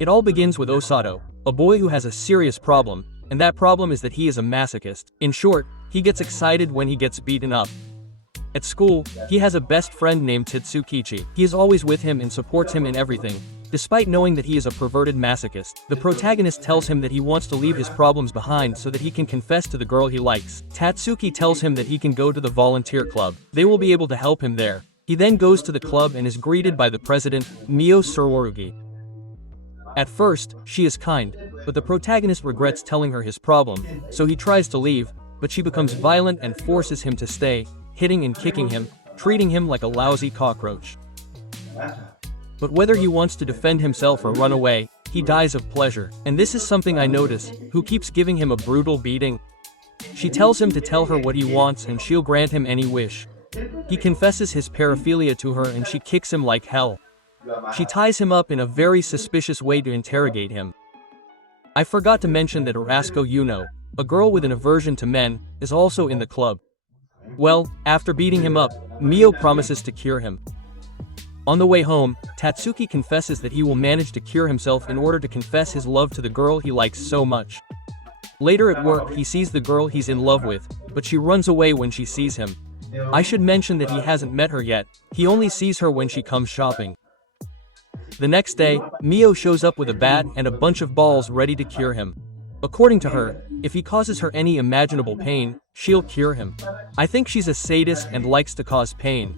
It all begins with Osado, a boy who has a serious problem, and that problem is that he is a masochist. In short, he gets excited when he gets beaten up. At school, he has a best friend named Tsukichi. He is always with him and supports him in everything. Despite knowing that he is a perverted masochist, the protagonist tells him that he wants to leave his problems behind so that he can confess to the girl he likes. Tatsuki tells him that he can go to the volunteer club. They will be able to help him there. He then goes to the club and is greeted by the president, Mio Isurugi. At first, she is kind, but the protagonist regrets telling her his problem, so he tries to leave, but she becomes violent and forces him to stay, hitting and kicking him, treating him like a lousy cockroach. But whether he wants to defend himself or run away, he dies of pleasure. And this is something I notice, who keeps giving him a brutal beating. She tells him to tell her what he wants and she'll grant him any wish. He confesses his paraphilia to her and she kicks him like hell. She ties him up in a very suspicious way to interrogate him. I forgot to mention that Arashiko Yuno, a girl with an aversion to men, is also in the club. Well, after beating him up, Mio promises to cure him. On the way home, Tatsuki confesses that he will manage to cure himself in order to confess his love to the girl he likes so much. Later at work, he sees the girl he's in love with, but she runs away when she sees him. I should mention that he hasn't met her yet, he only sees her when she comes shopping. The next day, Mio shows up with a bat and a bunch of balls ready to cure him. According to her, if he causes her any imaginable pain, she'll cure him. I think she's a sadist and likes to cause pain.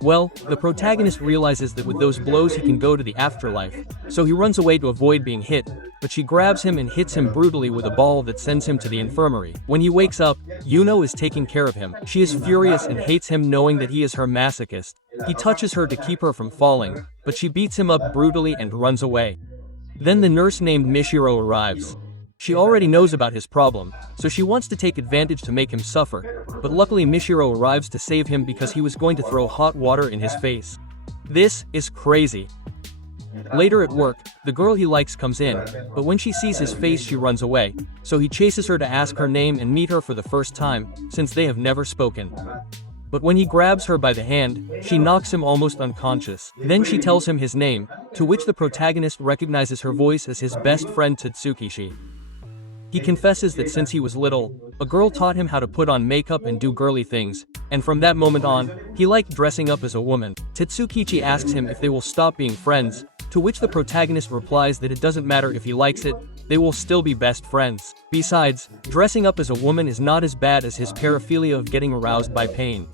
Well, the protagonist realizes that with those blows he can go to the afterlife, so he runs away to avoid being hit, but she grabs him and hits him brutally with a ball that sends him to the infirmary. When he wakes up, Yuno is taking care of him. She is furious and hates him knowing that he is her masochist. He touches her to keep her from falling, but she beats him up brutally and runs away. Then the nurse named Mishiro arrives. She already knows about his problem, so she wants to take advantage to make him suffer, but luckily Mishiro arrives to save him because he was going to throw hot water in his face. This is crazy. Later at work, the girl he likes comes in, but when she sees his face she runs away, so he chases her to ask her name and meet her for the first time, since they have never spoken. But when he grabs her by the hand, she knocks him almost unconscious. Then she tells him his name, to which the protagonist recognizes her voice as his best friend Tatsukishi. He confesses that since he was little, a girl taught him how to put on makeup and do girly things, and from that moment on, he liked dressing up as a woman. Tatsukichi asks him if they will stop being friends, to which the protagonist replies that it doesn't matter if he likes it, they will still be best friends. Besides, dressing up as a woman is not as bad as his paraphilia of getting aroused by pain.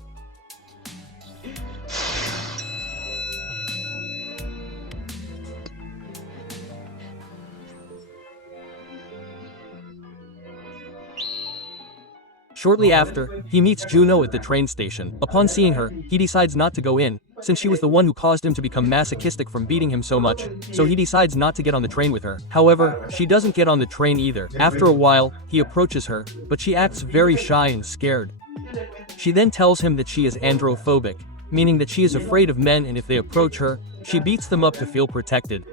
Shortly after, he meets Juno at the train station. Upon seeing her, he decides not to go in, since she was the one who caused him to become masochistic from beating him so much, so he decides not to get on the train with her. However, she doesn't get on the train either. After a while, he approaches her, but she acts very shy and scared. She then tells him that she is androphobic, meaning that she is afraid of men and if they approach her, she beats them up to feel protected.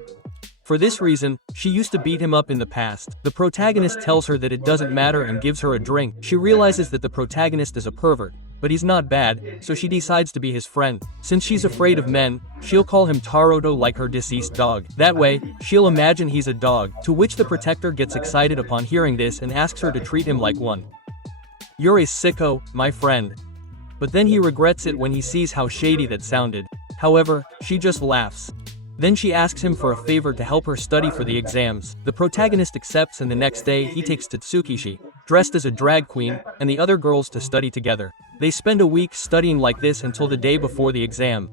For this reason, she used to beat him up in the past. The protagonist tells her that it doesn't matter and gives her a drink. She realizes that the protagonist is a pervert, but he's not bad, so she decides to be his friend. Since she's afraid of men, she'll call him Tarodo like her deceased dog. That way, she'll imagine he's a dog, to which the protector gets excited upon hearing this and asks her to treat him like one. "You're a sicko, my friend." But then he regrets it when he sees how shady that sounded. However, she just laughs. Then she asks him for a favor to help her study for the exams. The protagonist accepts and the next day he takes Tatsukishi, dressed as a drag queen, and the other girls to study together. They spend a week studying like this until the day before the exam.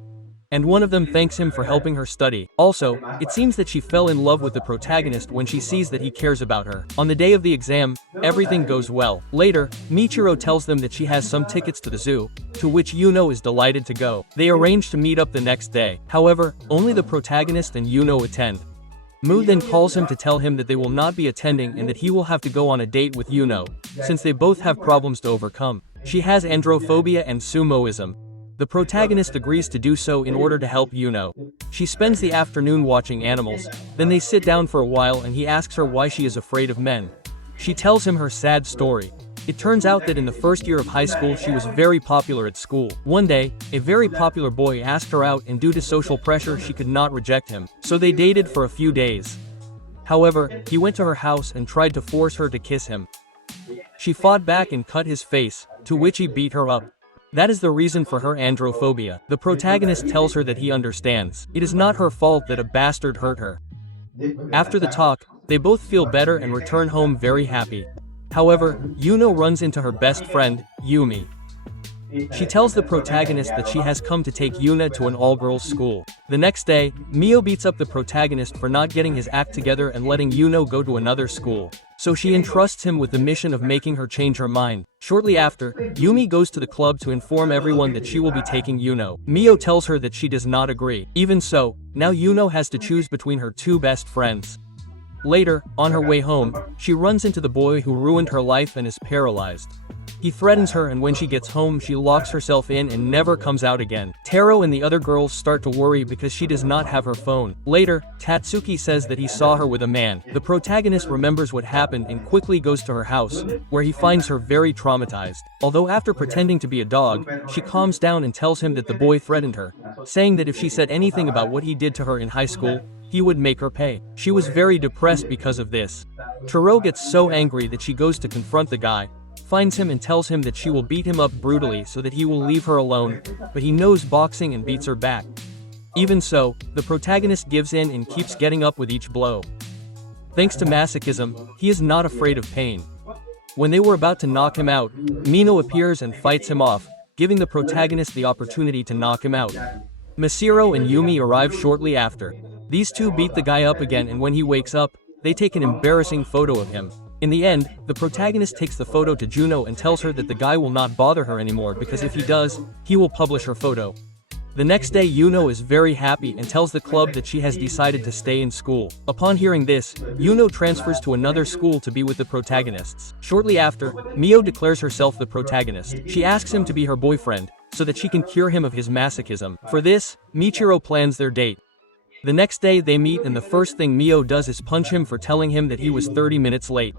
And one of them thanks him for helping her study. Also, it seems that she fell in love with the protagonist when she sees that he cares about her. On the day of the exam, everything goes well. Later, Michiro tells them that she has some tickets to the zoo, to which Yuno is delighted to go. They arrange to meet up the next day. However, only the protagonist and Yuno attend. Mu then calls him to tell him that they will not be attending and that he will have to go on a date with Yuno, since they both have problems to overcome. She has androphobia and sumoism. The protagonist agrees to do so in order to help Yuno. She spends the afternoon watching animals, then they sit down for a while and he asks her why she is afraid of men. She tells him her sad story. It turns out that in the first year of high school she was very popular at school. One day, a very popular boy asked her out and due to social pressure she could not reject him, so they dated for a few days. However, he went to her house and tried to force her to kiss him. She fought back and cut his face, to which he beat her up. That is the reason for her androphobia. The protagonist tells her that he understands. It is not her fault that a bastard hurt her. After the talk, they both feel better and return home very happy. However, Yuno runs into her best friend, Yumi. She tells the protagonist that she has come to take Yuna to an all-girls school. The next day, Mio beats up the protagonist for not getting his act together and letting Yuno go to another school. So she entrusts him with the mission of making her change her mind. Shortly after, Yumi goes to the club to inform everyone that she will be taking Yuno. Mio tells her that she does not agree. Even so, now Yuno has to choose between her two best friends. Later, on her way home, she runs into the boy who ruined her life and is paralyzed. He threatens her and when she gets home she locks herself in and never comes out again. Taro and the other girls start to worry because she does not have her phone. Later, Tatsuki says that he saw her with a man. The protagonist remembers what happened and quickly goes to her house, where he finds her very traumatized. Although after pretending to be a dog, she calms down and tells him that the boy threatened her, saying that if she said anything about what he did to her in high school, he would make her pay. She was very depressed because of this. Taro gets so angry that she goes to confront the guy, finds him and tells him that she will beat him up brutally so that he will leave her alone, but he knows boxing and beats her back. Even so, the protagonist gives in and keeps getting up with each blow. Thanks to masochism, he is not afraid of pain. When they were about to knock him out, Mino appears and fights him off, giving the protagonist the opportunity to knock him out. Masiro and Yumi arrive shortly after. These two beat the guy up again and when he wakes up, they take an embarrassing photo of him. In the end, the protagonist takes the photo to Juno and tells her that the guy will not bother her anymore because if he does, he will publish her photo. The next day Yuno is very happy and tells the club that she has decided to stay in school. Upon hearing this, Yuno transfers to another school to be with the protagonists. Shortly after, Mio declares herself the protagonist. She asks him to be her boyfriend, so that she can cure him of his masochism. For this, Michiro plans their date. The next day they meet and the first thing Mio does is punch him for telling him that he was 30 minutes late.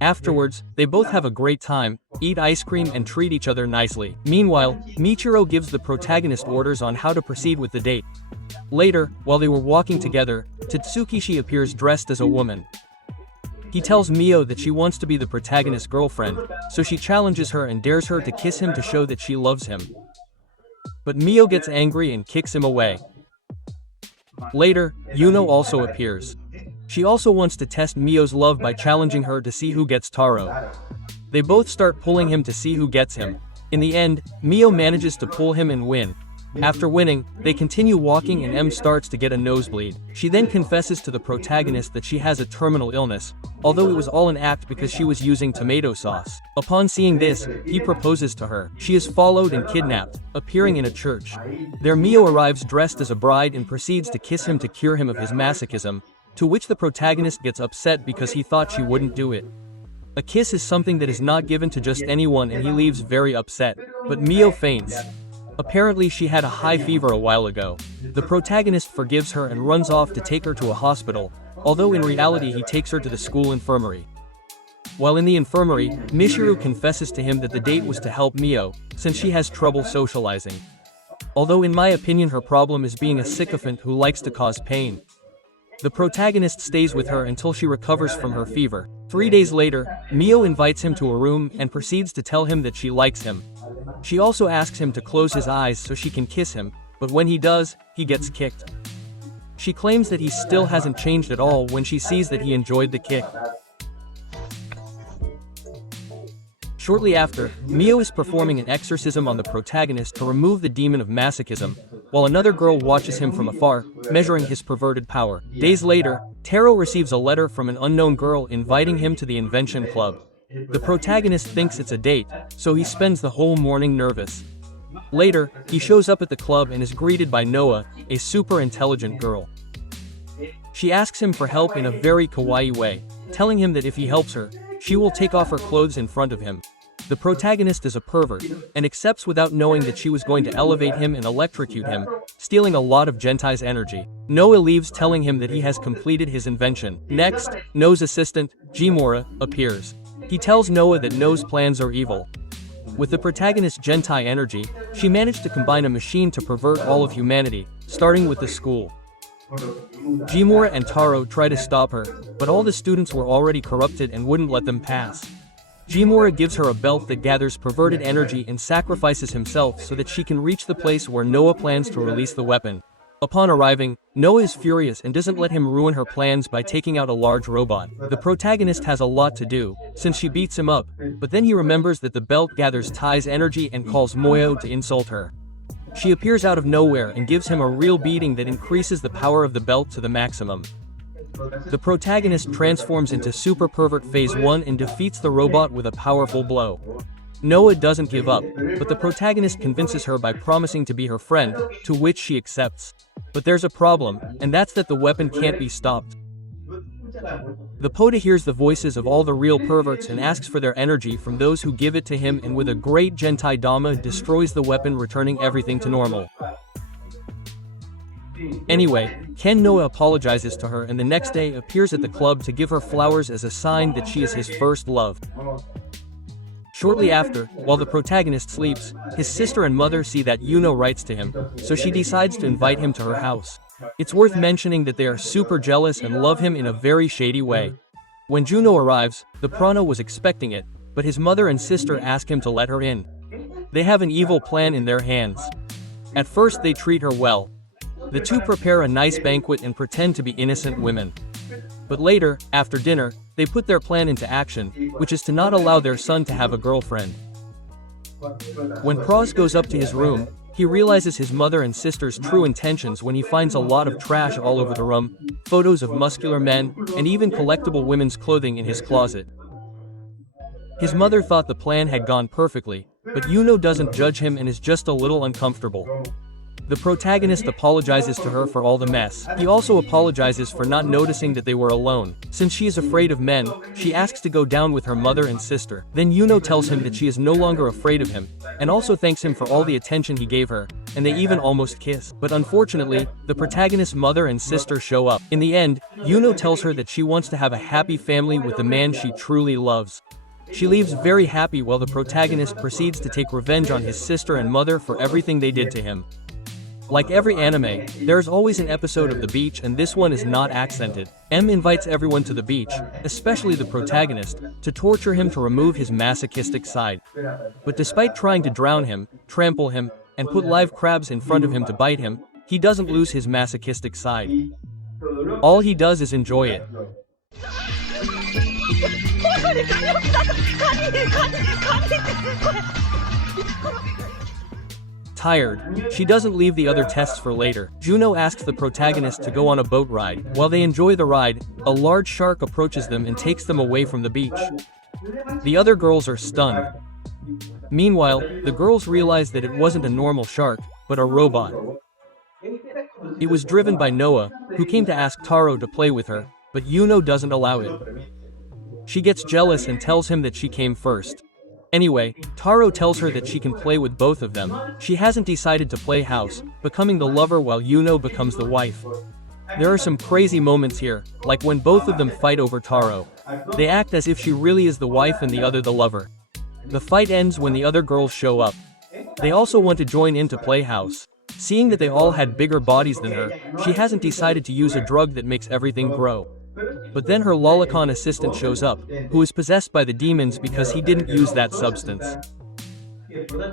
Afterwards, they both have a great time, eat ice cream and treat each other nicely. Meanwhile, Michiro gives the protagonist orders on how to proceed with the date. Later, while they were walking together, Tatsuki appears dressed as a woman. He tells Mio that she wants to be the protagonist's girlfriend, so she challenges her and dares her to kiss him to show that she loves him. But Mio gets angry and kicks him away. Later, Yuno also appears. She also wants to test Mio's love by challenging her to see who gets Taro. They both start pulling him to see who gets him. In the end, Mio manages to pull him and win. After winning, they continue walking and M starts to get a nosebleed. She then confesses to the protagonist that she has a terminal illness, although it was all an act because she was using tomato sauce. Upon seeing this, he proposes to her. She is followed and kidnapped, appearing in a church. There Mio arrives dressed as a bride and proceeds to kiss him to cure him of his masochism, to which the protagonist gets upset because he thought she wouldn't do it. A kiss is something that is not given to just anyone and he leaves very upset, but Mio faints. Apparently she had a high fever a while ago. The protagonist forgives her and runs off to take her to a hospital, although in reality he takes her to the school infirmary. While in the infirmary, Michiru confesses to him that the date was to help Mio, since she has trouble socializing. Although in my opinion her problem is being a sycophant who likes to cause pain. The protagonist stays with her until she recovers from her fever. 3 days later, Mio invites him to a room and proceeds to tell him that she likes him. She also asks him to close his eyes so she can kiss him, but when he does, he gets kicked. She claims that he still hasn't changed at all when she sees that he enjoyed the kick. Shortly after, Mio is performing an exorcism on the protagonist to remove the demon of masochism, while another girl watches him from afar, measuring his perverted power. Days later, Taro receives a letter from an unknown girl inviting him to the invention club. The protagonist thinks it's a date, so he spends the whole morning nervous. Later, he shows up at the club and is greeted by Noah, a super intelligent girl. She asks him for help in a very kawaii way, telling him that if he helps her, she will take off her clothes in front of him. The protagonist is a pervert, and accepts without knowing that she was going to elevate him and electrocute him, stealing a lot of Gentai's energy. Noah leaves telling him that he has completed his invention. Next, Noah's assistant, Jimura, appears. He tells Noah that Noah's plans are evil. With the protagonist's Gentai energy, she managed to combine a machine to pervert all of humanity, starting with the school. Jimura and Taro try to stop her, but all the students were already corrupted and wouldn't let them pass. Jimura gives her a belt that gathers perverted energy and sacrifices himself so that she can reach the place where Noah plans to release the weapon. Upon arriving, Noah is furious and doesn't let him ruin her plans by taking out a large robot. The protagonist has a lot to do, since she beats him up, but then he remembers that the belt gathers Tai's energy and calls Moyo to insult her. She appears out of nowhere and gives him a real beating that increases the power of the belt to the maximum. The protagonist transforms into Super Pervert Phase 1 and defeats the robot with a powerful blow. Noah doesn't give up, but the protagonist convinces her by promising to be her friend, to which she accepts. But there's a problem, and that's that the weapon can't be stopped. The POTA hears the voices of all the real perverts and asks for their energy from those who give it to him, and with a great Gentai Dama destroys the weapon, returning everything to normal. Anyway, Ken Noah apologizes to her and the next day appears at the club to give her flowers as a sign that she is his first love. Shortly after, while the protagonist sleeps, his sister and mother see that Yuno writes to him, so she decides to invite him to her house. It's worth mentioning that they are super jealous and love him in a very shady way. When Juno arrives, the Prana was expecting it, but his mother and sister ask him to let her in. They have an evil plan in their hands. At first they treat her well. The two prepare a nice banquet and pretend to be innocent women. But later, after dinner, they put their plan into action, which is to not allow their son to have a girlfriend. When Praz goes up to his room, he realizes his mother and sister's true intentions when he finds a lot of trash all over the room, photos of muscular men, and even collectible women's clothing in his closet. His mother thought the plan had gone perfectly, but Yuno doesn't judge him and is just a little uncomfortable. The protagonist apologizes to her for all the mess. He also apologizes for not noticing that they were alone. Since she is afraid of men, she asks to go down with her mother and sister. Then Yuno tells him that she is no longer afraid of him, and also thanks him for all the attention he gave her, and they even almost kiss. But unfortunately, the protagonist's mother and sister show up. In the end, Yuno tells her that she wants to have a happy family with the man she truly loves. She leaves very happy while the protagonist proceeds to take revenge on his sister and mother for everything they did to him. Like every anime, there is always an episode of the beach, and this one is not accented. M invites everyone to the beach, especially the protagonist, to torture him to remove his masochistic side. But despite trying to drown him, trample him, and put live crabs in front of him to bite him, he doesn't lose his masochistic side. All he does is enjoy it. Tired, she doesn't leave the other tests for later. Juno asks the protagonist to go on a boat ride. While they enjoy the ride, a large shark approaches them and takes them away from the beach. The other girls are stunned. Meanwhile, the girls realize that it wasn't a normal shark, but a robot. It was driven by Noah, who came to ask Taro to play with her, but Yuno doesn't allow it. She gets jealous and tells him that she came first. Anyway, Taro tells her that she can play with both of them. She hasn't decided to play house, becoming the lover while Yuno becomes the wife. There are some crazy moments here, like when both of them fight over Taro. They act as if she really is the wife and the other the lover. The fight ends when the other girls show up. They also want to join in to play house. Seeing that they all had bigger bodies than her, she hasn't decided to use a drug that makes everything grow. But then her lolicon assistant shows up, who is possessed by the demons because he didn't use that substance.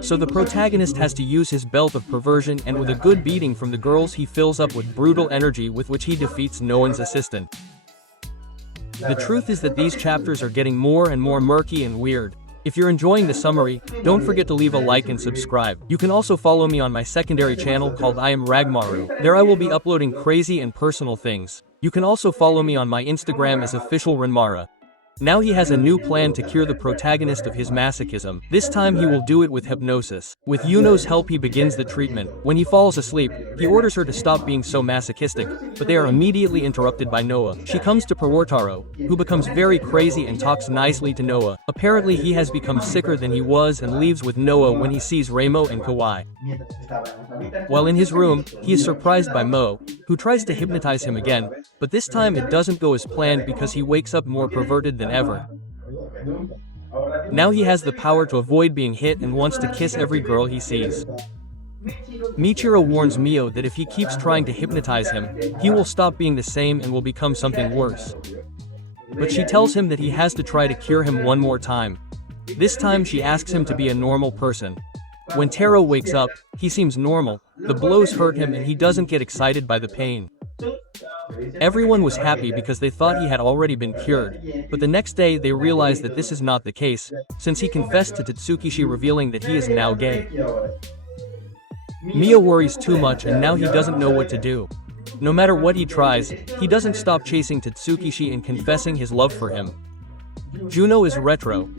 So the protagonist has to use his belt of perversion, and with a good beating from the girls he fills up with brutal energy with which he defeats Noan's assistant. The truth is that these chapters are getting more and more murky and weird. If you're enjoying the summary, don't forget to leave a like and subscribe. You can also follow me on my secondary channel called I Am Ragmaru. There I will be uploading crazy and personal things. You can also follow me on my Instagram as official Renmara. Now he has a new plan to cure the protagonist of his masochism. This time he will do it with hypnosis. With Yuno's help he begins the treatment. When he falls asleep, he orders her to stop being so masochistic, but they are immediately interrupted by Noah. She comes to Taro, who becomes very crazy and talks nicely to Noah. Apparently he has become sicker than he was and leaves with Noah when he sees Remo and Kawai. While in his room, he is surprised by Mo, who tries to hypnotize him again, but this time it doesn't go as planned because he wakes up more perverted than ever. Now he has the power to avoid being hit and wants to kiss every girl he sees. Michiro warns Mio that if he keeps trying to hypnotize him, he will stop being the same and will become something worse. But she tells him that he has to try to cure him one more time. This time she asks him to be a normal person. When Taro wakes up, he seems normal, the blows hurt him and he doesn't get excited by the pain. Everyone was happy because they thought he had already been cured, but the next day they realized that this is not the case, since he confessed to Tatsukishi revealing that he is now gay. Mio worries too much and now he doesn't know what to do. No matter what he tries, he doesn't stop chasing Tatsukishi and confessing his love for him. Juno is retro.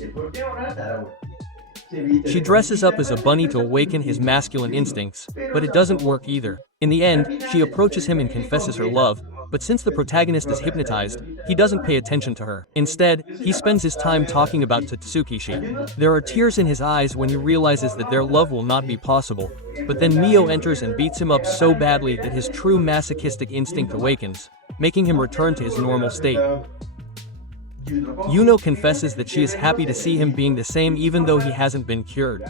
She dresses up as a bunny to awaken his masculine instincts, but it doesn't work either. In the end, she approaches him and confesses her love, but since the protagonist is hypnotized, he doesn't pay attention to her. Instead, he spends his time talking about Tatsukishi. There are tears in his eyes when he realizes that their love will not be possible, but then Mio enters and beats him up so badly that his true masochistic instinct awakens, making him return to his normal state. Yuno confesses that she is happy to see him being the same even though he hasn't been cured.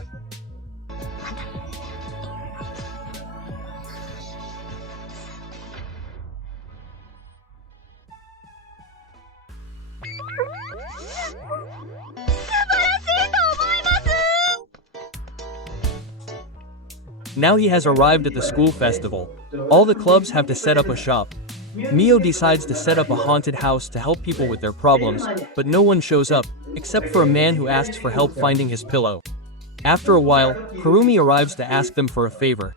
Now he has arrived at the school festival. All the clubs have to set up a shop. Mio decides to set up a haunted house to help people with their problems, but no one shows up, except for a man who asks for help finding his pillow. After a while, Kurumi arrives to ask them for a favor.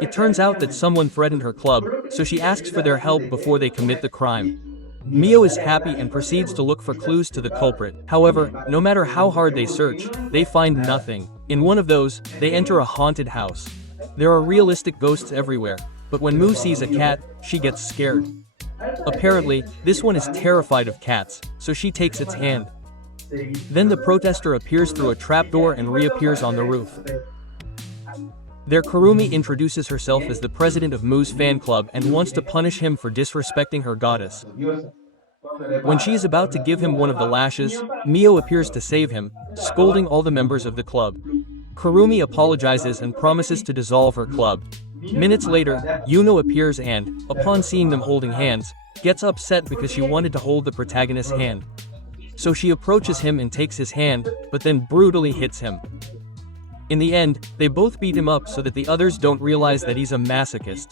It turns out that someone threatened her club, so she asks for their help before they commit the crime. Mio is happy and proceeds to look for clues to the culprit. However, no matter how hard they search, they find nothing. In one of those, they enter a haunted house. There are realistic ghosts everywhere, but when Mu sees a cat, she gets scared. Apparently, this one is terrified of cats, so she takes its hand. Then the protester appears through a trapdoor and reappears on the roof. There Kurumi introduces herself as the president of Mu's fan club and wants to punish him for disrespecting her goddess. When she is about to give him one of the lashes, Mio appears to save him, scolding all the members of the club. Kurumi apologizes and promises to dissolve her club. Minutes later, Yuno appears and, upon seeing them holding hands, gets upset because she wanted to hold the protagonist's hand. So she approaches him and takes his hand, but then brutally hits him. In the end, they both beat him up so that the others don't realize that he's a masochist.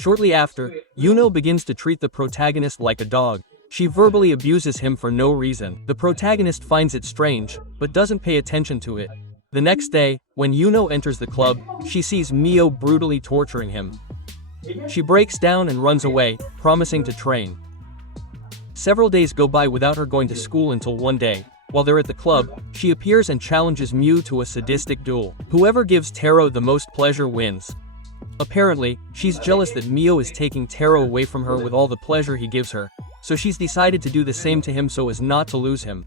Shortly after, Yuno begins to treat the protagonist like a dog. She verbally abuses him for no reason. The protagonist finds it strange, but doesn't pay attention to it. The next day, when Yuno enters the club, she sees Mio brutally torturing him. She breaks down and runs away, promising to train. Several days go by without her going to school until one day, while they're at the club, she appears and challenges Mio to a sadistic duel. Whoever gives Taro the most pleasure wins. Apparently, she's jealous that Mio is taking Taro away from her with all the pleasure he gives her, so she's decided to do the same to him so as not to lose him.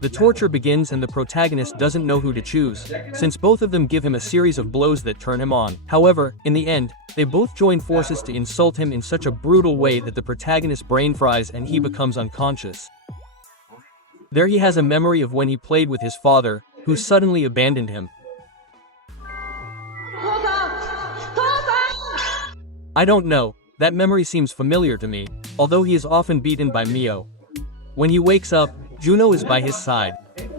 The torture begins and the protagonist doesn't know who to choose, since both of them give him a series of blows that turn him on. However, in the end, they both join forces to insult him in such a brutal way that the protagonist's brain fries and he becomes unconscious. There he has a memory of when he played with his father, who suddenly abandoned him. I don't know, that memory seems familiar to me, although he is often beaten by Mio. When he wakes up, Juno is by his side.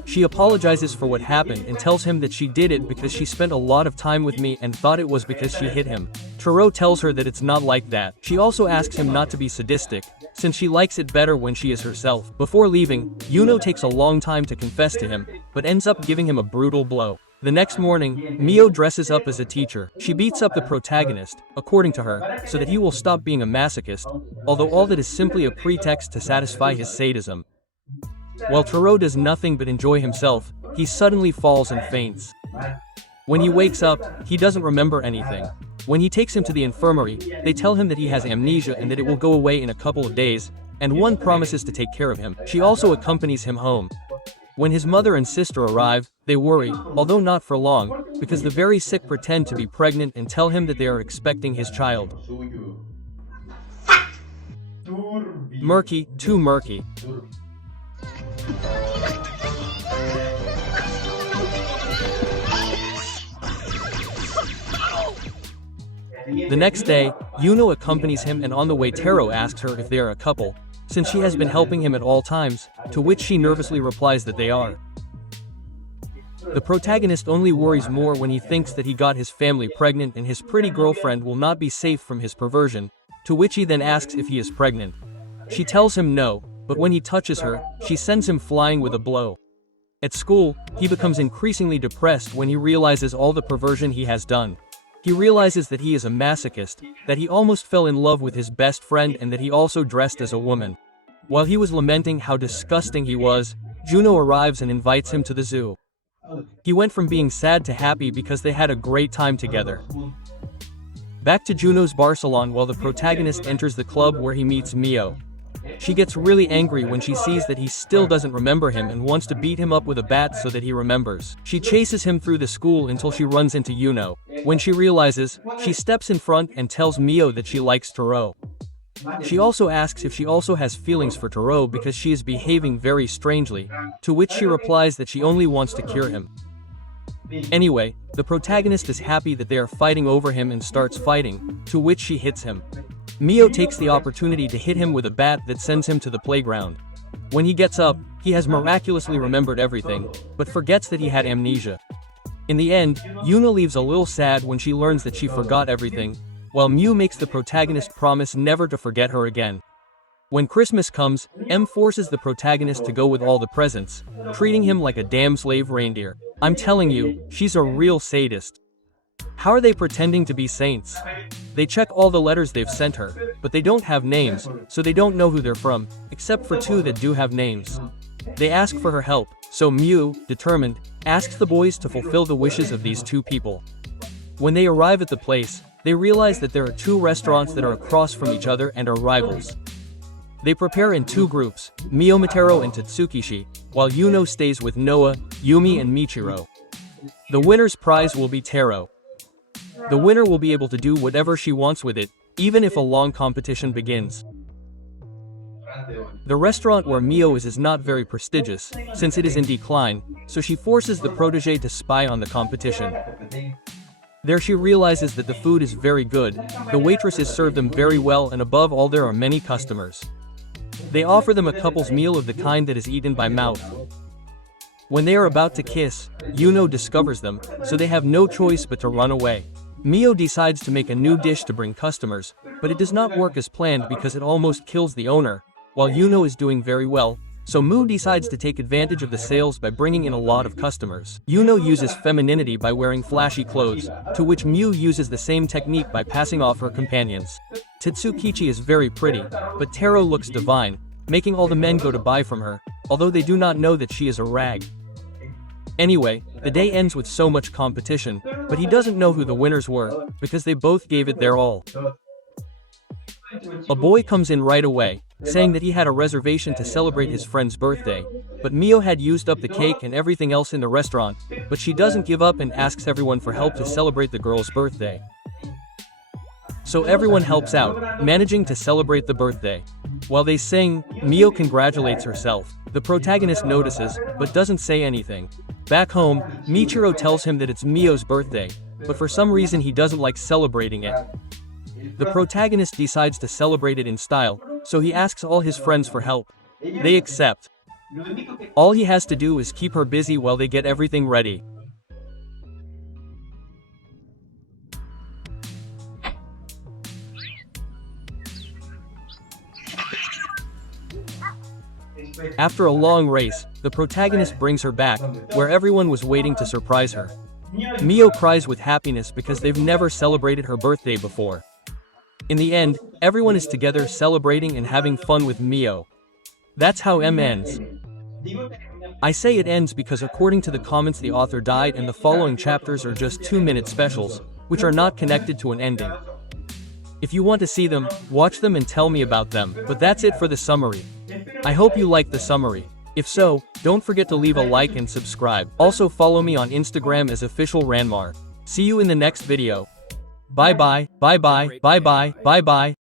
She apologizes for what happened and tells him that she did it because she spent a lot of time with me and thought it was because she hit him. Taro tells her that it's not like that. She also asks him not to be sadistic, since she likes it better when she is herself. Before leaving, Yuno takes a long time to confess to him, but ends up giving him a brutal blow. The next morning, Mio dresses up as a teacher. She beats up the protagonist, according to her, so that he will stop being a masochist, although all that is simply a pretext to satisfy his sadism. While Taro does nothing but enjoy himself, he suddenly falls and faints. When he wakes up, he doesn't remember anything. When he takes him to the infirmary, they tell him that he has amnesia and that it will go away in a couple of days, and one promises to take care of him. She also accompanies him home. When his mother and sister arrive, they worry, although not for long, because the very sick pretend to be pregnant and tell him that they are expecting his child. Murky, too murky. The next day, Yuno accompanies him, and on the way Taro asks her if they are a couple, since she has been helping him at all times, to which she nervously replies that they are. The protagonist only worries more when he thinks that he got his family pregnant and his pretty girlfriend will not be safe from his perversion, to which he then asks if he is pregnant. She tells him no, but when he touches her, she sends him flying with a blow. At school, he becomes increasingly depressed when he realizes all the perversion he has done. He realizes that he is a masochist, that he almost fell in love with his best friend, and that he also dressed as a woman. While he was lamenting how disgusting he was, Juno arrives and invites him to the zoo. He went from being sad to happy because they had a great time together. Back to Juno's bar salon while the protagonist enters the club where he meets Mio. She gets really angry when she sees that he still doesn't remember him and wants to beat him up with a bat so that he remembers. She chases him through the school until she runs into Yuno. When she realizes, she steps in front and tells Mio that she likes Taro. She also asks if she also has feelings for Taro because she is behaving very strangely, to which she replies that she only wants to cure him. Anyway, the protagonist is happy that they are fighting over him and starts fighting, to which she hits him. Mio takes the opportunity to hit him with a bat that sends him to the playground. When he gets up, he has miraculously remembered everything, but forgets that he had amnesia. In the end, Yuno leaves a little sad when she learns that she forgot everything, while Mio makes the protagonist promise never to forget her again. When Christmas comes, M forces the protagonist to go with all the presents, treating him like a damn slave reindeer. I'm telling you, she's a real sadist. How are they pretending to be saints? They check all the letters they've sent her, but they don't have names, so they don't know who they're from, except for two that do have names. They ask for her help, so Mio, determined, asks the boys to fulfill the wishes of these two people. When they arrive at the place, they realize that there are two restaurants that are across from each other and are rivals. They prepare in two groups, Miyomitaro and Tatsukishi, while Yuno stays with Noah, Yumi and Michiro. The winner's prize will be Taro. The winner will be able to do whatever she wants with it, even if a long competition begins. The restaurant where Mio is not very prestigious, since it is in decline, so she forces the protege to spy on the competition. There she realizes that the food is very good, the waitresses serve them very well, and above all there are many customers. They offer them a couple's meal of the kind that is eaten by mouth. When they are about to kiss, Yuno discovers them, so they have no choice but to run away. Mio decides to make a new dish to bring customers, but it does not work as planned because it almost kills the owner, while Yuno is doing very well, so Mu decides to take advantage of the sales by bringing in a lot of customers. Yuno uses femininity by wearing flashy clothes, to which Mu uses the same technique by passing off her companions. Tatsukichi is very pretty, but Taro looks divine, making all the men go to buy from her, although they do not know that she is a rag. Anyway, the day ends with so much competition, but he doesn't know who the winners were, because they both gave it their all. A boy comes in right away, saying that he had a reservation to celebrate his friend's birthday, but Mio had used up the cake and everything else in the restaurant, but she doesn't give up and asks everyone for help to celebrate the girl's birthday. So everyone helps out, managing to celebrate the birthday. While they sing, Mio congratulates herself. The protagonist notices, but doesn't say anything. Back home, Michiro tells him that it's Mio's birthday, but for some reason he doesn't like celebrating it. The protagonist decides to celebrate it in style, so he asks all his friends for help. They accept. All he has to do is keep her busy while they get everything ready. After a long race, the protagonist brings her back, where everyone was waiting to surprise her. Mio cries with happiness because they've never celebrated her birthday before. In the end, everyone is together celebrating and having fun with Mio. That's how M ends. I say it ends because according to the comments the author died and the following chapters are just 2-minute specials, which are not connected to an ending. If you want to see them, watch them and tell me about them, but that's it for the summary. I hope you liked the summary. If so, don't forget to leave a like and subscribe. Also follow me on Instagram as official Ranmar. See you in the next video. Bye bye, bye bye, bye bye, bye bye.